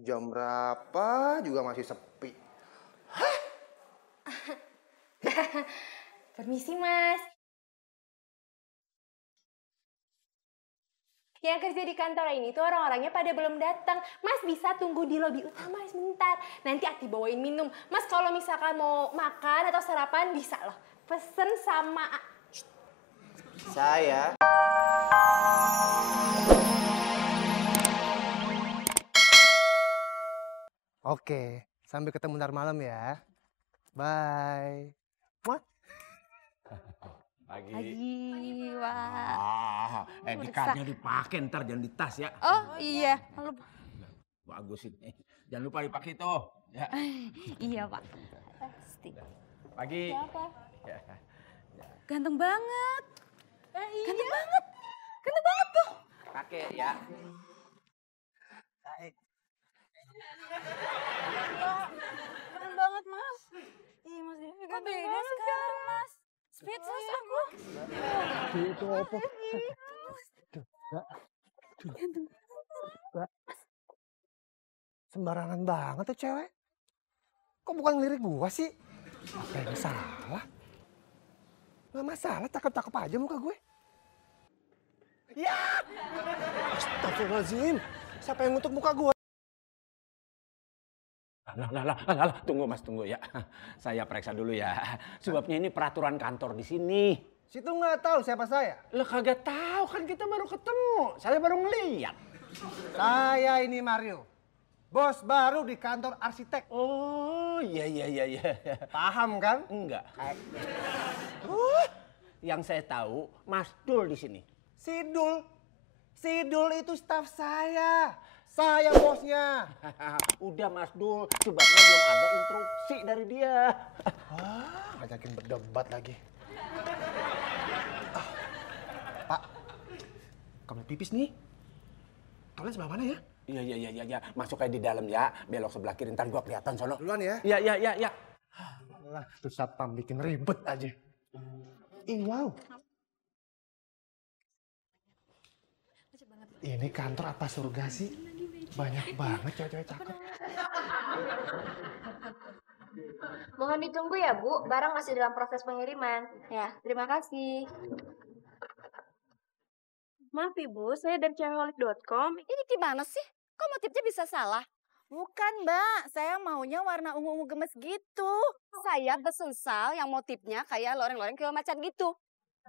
Jam berapa juga masih sepi. Permisi, Mas. Yang kerja di kantor ini tuh orang-orangnya pada belum datang. Mas bisa tunggu di lobi utama sebentar. Nanti Ati bawain minum. Mas kalau misalkan mau makan atau sarapan bisa loh. Pesen sama... Saya. Oke, sampai ketemu ntar malam ya. Bye. What? Pagi. Wah. Etikanya dipakai ntar jangan di tas ya. Oh iya. Bagus ini. Jangan lupa dipakai tuh. Ya. Iya Pak. Pasti. Pagi. Siapa? Ya. Ganteng banget. Iya. Ganteng banget. Ganteng banget tuh. Pakai ya. Keren banget Mas. Ih Mas Devi ganteng banget sekarang Mas. Speechless aku. Itu apa? Sembarangan banget tuh cewek. Kok bukan ngelirik gua sih? Apa yang salah? Gak masalah, cakep-cakep aja muka gue. Ya! Astagfirullahaladzim. Siapa yang ngutuk muka gue? Lah, tunggu Mas, tunggu ya. Saya periksa dulu ya. Sebabnya ini peraturan kantor di sini. Situ nggak tahu siapa saya. Lah kagak tahu kan kita baru ketemu. Saya baru ngeliat. Saya ini Mario. Bos baru di kantor arsitek. Oh, iya. Paham kan? Enggak. Yang saya tahu Mas Dul di sini. Sidul. Sidul itu staf saya. Saya bosnya. Udah Mas Dul, sebabnya belum ada instruksi dari dia. Ngajakin berdebat lagi. Pak, kamar pipis nih. Toilet sebelah mana ya? Iya. Masuk aja di dalam ya. Belok sebelah kiri, ntar gua kelihatan sono. Duluan ya. Iya. Lah, tuh satpam bikin ribet aja. Ih, wow. Ini kantor apa surga sih? Banyak banget cewek-cewek cakep. Mohon ditunggu ya Bu, barang masih dalam proses pengiriman. Ya, terima kasih. Maaf Ibu, saya dari cewekholik.com. Ini gimana sih? Kok motifnya bisa salah? Bukan Mbak, saya maunya warna ungu-ungu gemes gitu. Saya besensal yang motifnya kayak loreng-loreng kilau macan gitu.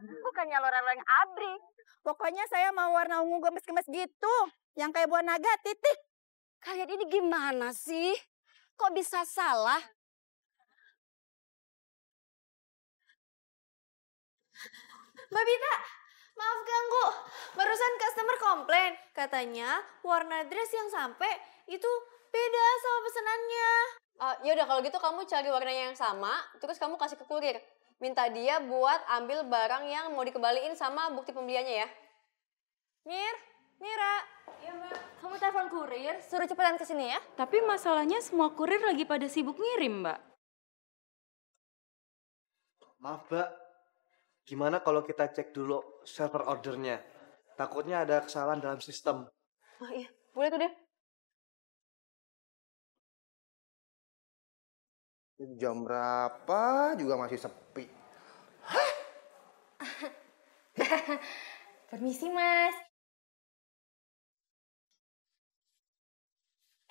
Bukannya loreng-loreng abri. Pokoknya saya mau warna ungu gemes-gemes gitu. Yang kayak buah naga, titik. Kalian ini gimana sih? Kok bisa salah? Mbak Bita, maaf ganggu. Barusan customer komplain. Katanya warna dress yang sampai itu beda sama pesenannya. Yaudah kalau gitu kamu cari warnanya yang sama, terus kamu kasih ke kurir. Minta dia buat ambil barang yang mau dikembaliin sama bukti pembeliannya ya. Mira. Iya Mbak. Kamu telepon kurir, suruh cepetan ke sini ya. Tapi masalahnya semua kurir lagi pada sibuk ngirim, Mbak. Maaf, Mbak. Gimana kalau kita cek dulu server ordernya? Takutnya ada kesalahan dalam sistem. Oh iya, boleh tuh deh. Jam berapa juga masih sepi. Permisi Mas.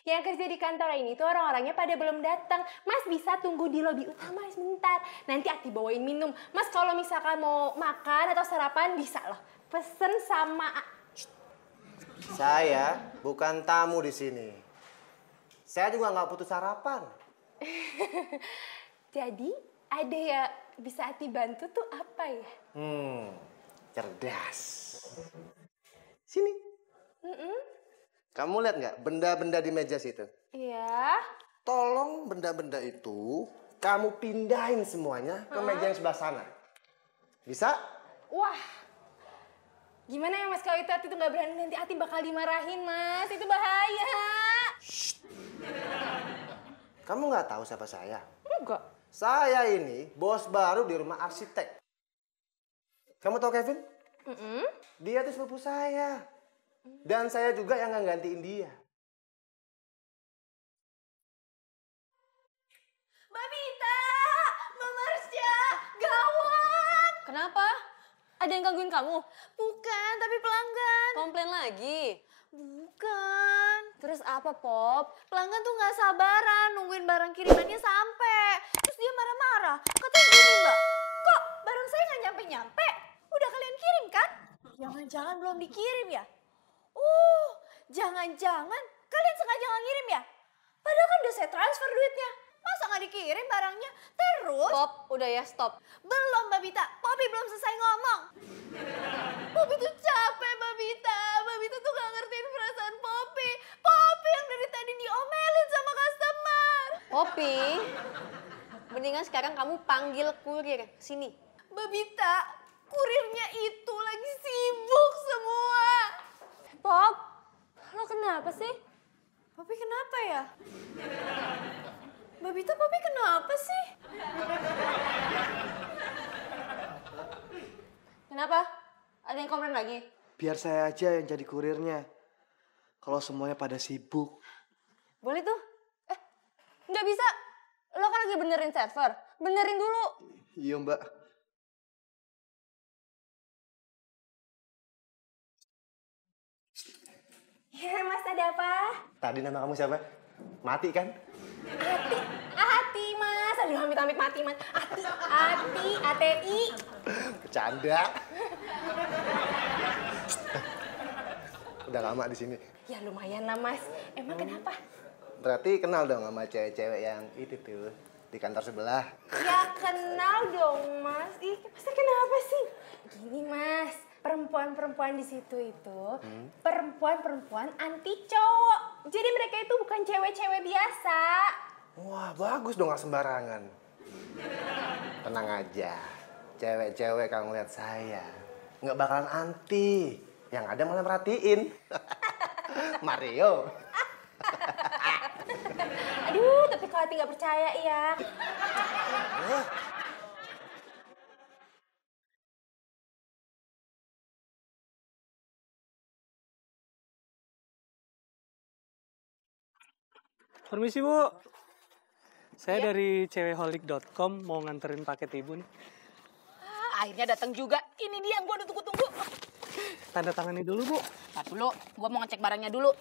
Yang kerja di kantor ini tuh orang-orangnya pada belum datang. Mas bisa tunggu di lobi utama sebentar. Nanti Ati bawain minum. Mas kalau misalkan mau makan atau sarapan bisa loh. Pesen sama... Saya bukan tamu di sini. Saya juga nggak butuh sarapan. Jadi ada ya bisa Ati bantu tuh apa ya? Cerdas. Sini. Kamu lihat nggak benda-benda di meja situ? Iya. Tolong benda-benda itu kamu pindahin semuanya ke meja yang sebelah sana. Bisa? Wah. Gimana ya Mas kalau itu Ati tuh nggak berani, nanti Ati bakal dimarahin Mas. Itu bahaya. Kamu nggak tahu siapa saya? Enggak. Saya ini bos baru di rumah arsitek. Kamu tahu Kevin? Dia tuh sepupu saya. Dan saya juga yang ngegantiin dia. Kenapa? Ada yang gangguin kamu? Bukan, tapi pelanggan. Komplain lagi? Bukan. Terus apa, Pop? Pelanggan tuh nggak sabaran nungguin barang kirimannya sampai. Terus dia marah-marah. Katanya gini, Mbak. Kok barang saya nggak nyampe-nyampe? Udah kalian kirim kan? Jangan-jangan belum dikirim ya? Jangan-jangan kalian sengaja nggak ngirim ya? Padahal kan udah saya transfer duitnya. Masa nggak dikirim barangnya? Terus? Pop, udah ya stop. Belum, Mbak Bita. Poppy belum selesai ngomong. Poppy tuh capek, Mbak Bita. Mbak Bita tuh gak ngertiin perasaan Poppy. Poppy yang dari tadi diomelin sama customer. Poppy, mendingan sekarang kamu panggil kurir sini. Mbak Bita, kurirnya itu lagi sibuk semua. Pop, lo kenapa sih? Poppy kenapa ya? Mbak Bita, Poppy kenapa sih? Kenapa? Ada yang komplain lagi? Biar saya aja yang jadi kurirnya. Kalau semuanya pada sibuk. Boleh tuh. Nggak bisa. Lo kan lagi benerin server. Benerin dulu. Iya, Mbak. Ya, Mas, ada apa? Tadi nama kamu siapa? Mati kan? Ati, Mas. Aduh, amit-amit mati, Mas. Ati, ATI. Bercanda. Udah lama di sini. Ya lumayan lah, Mas. Emang kenapa? Berarti kenal dong sama cewek-cewek yang itu tuh di kantor sebelah. Ya kenal dong, Mas. Ih, Mas kenapa sih? Gini, Mas. Perempuan-perempuan di situ itu perempuan-perempuan anti cowok. Jadi mereka itu bukan cewek-cewek biasa. Wah, bagus dong, gak sembarangan. Tenang aja. Cewek-cewek kalau ngeliat saya nggak bakalan anti. Yang ada malah merhatiin. Mario. Aduh, tapi kalau Ati nggak percaya ya. Permisi Bu, saya dari cewekholik.com mau nganterin paket ibu nih. Akhirnya datang juga. Ini dia yang gue udah tunggu-tunggu. Tanda tangani dulu Bu. Ntar dulu, gue mau ngecek barangnya dulu.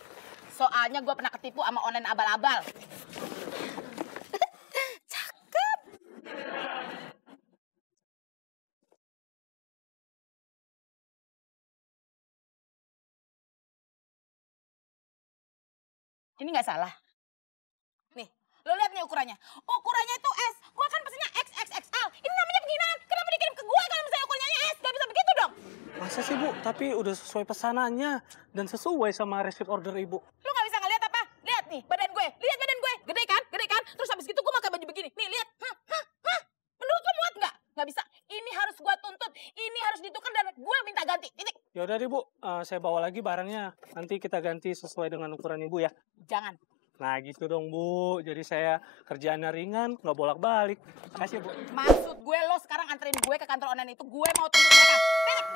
Soalnya gue pernah ketipu sama online abal-abal. Cakep. Ini nggak salah. Nih, lo lihat nih ukurannya. Ukurannya itu S. Gue kan pesennya XXXL. Ini namanya beginian. Kenapa dikirim ke gue kalau misalnya ukurannya S? Gak bisa begitu dong. Masa sih Bu? Tapi udah sesuai pesanannya dan sesuai sama receipt order ibu. Lo gak bisa ngeliat apa? Lihat nih badan gue. Lihat badan gue. Gede kan? Gede kan? Terus habis gitu gue pakai baju begini. Nih lihat. Menurut lo muat nggak? Nggak bisa. Ini harus gue tuntut. Ini harus ditukar dan gue minta ganti. Titik. Ya udah deh Bu, saya bawa lagi barangnya. Nanti kita ganti sesuai dengan ukuran ibu ya. Jangan. Nah gitu dong Bu, jadi saya kerjaannya ringan, nggak bolak-balik. Makasih Bu. Maksud gue lo sekarang anterin gue ke kantor online itu. Gue mau tuntut mereka. Titik.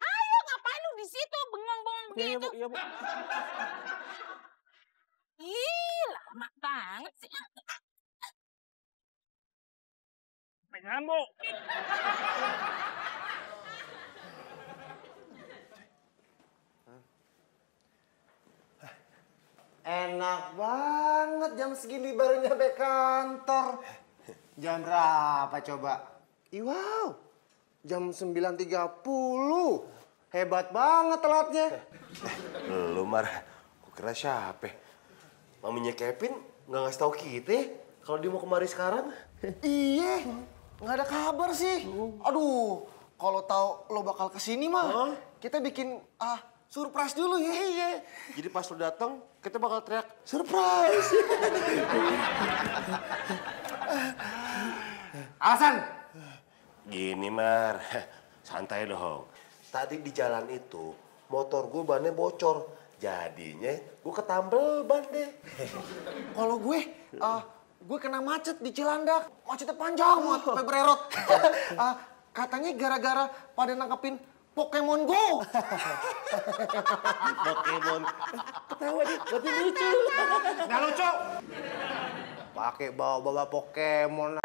Ayo ngapain lu di situ bengong-bengong Iya begitu? Bu, iya Bu. Ih, lama banget sih. Pegang Bu. Enak banget jam segini baru nyampe kantor. Jam berapa coba? Wow, jam 9.30. Hebat banget telatnya. Lu Mar, gue kira siapa? Maminya Kevin nggak ngasih tahu kita kalau dia mau kemari sekarang. Iya, nggak ada kabar sih. Aduh, kalau tahu lo bakal kesini mah, kita bikin surprise dulu ya. Iya. Jadi pas lu datang, kita bakal teriak Surprise. Alasan? gini Mar, santai dong. Tadi di jalan itu motor gue bannya bocor, jadinya gue ketambel ban deh. Kalau gue kena macet di Cilandak. Macetnya panjang banget, sampai bererot. Katanya gara-gara pada nangkepin Pokemon Go. Pokemon. Ketawa nih, tapi lucu. Nggak lucu. Pakai bawa-bawa Pokemon.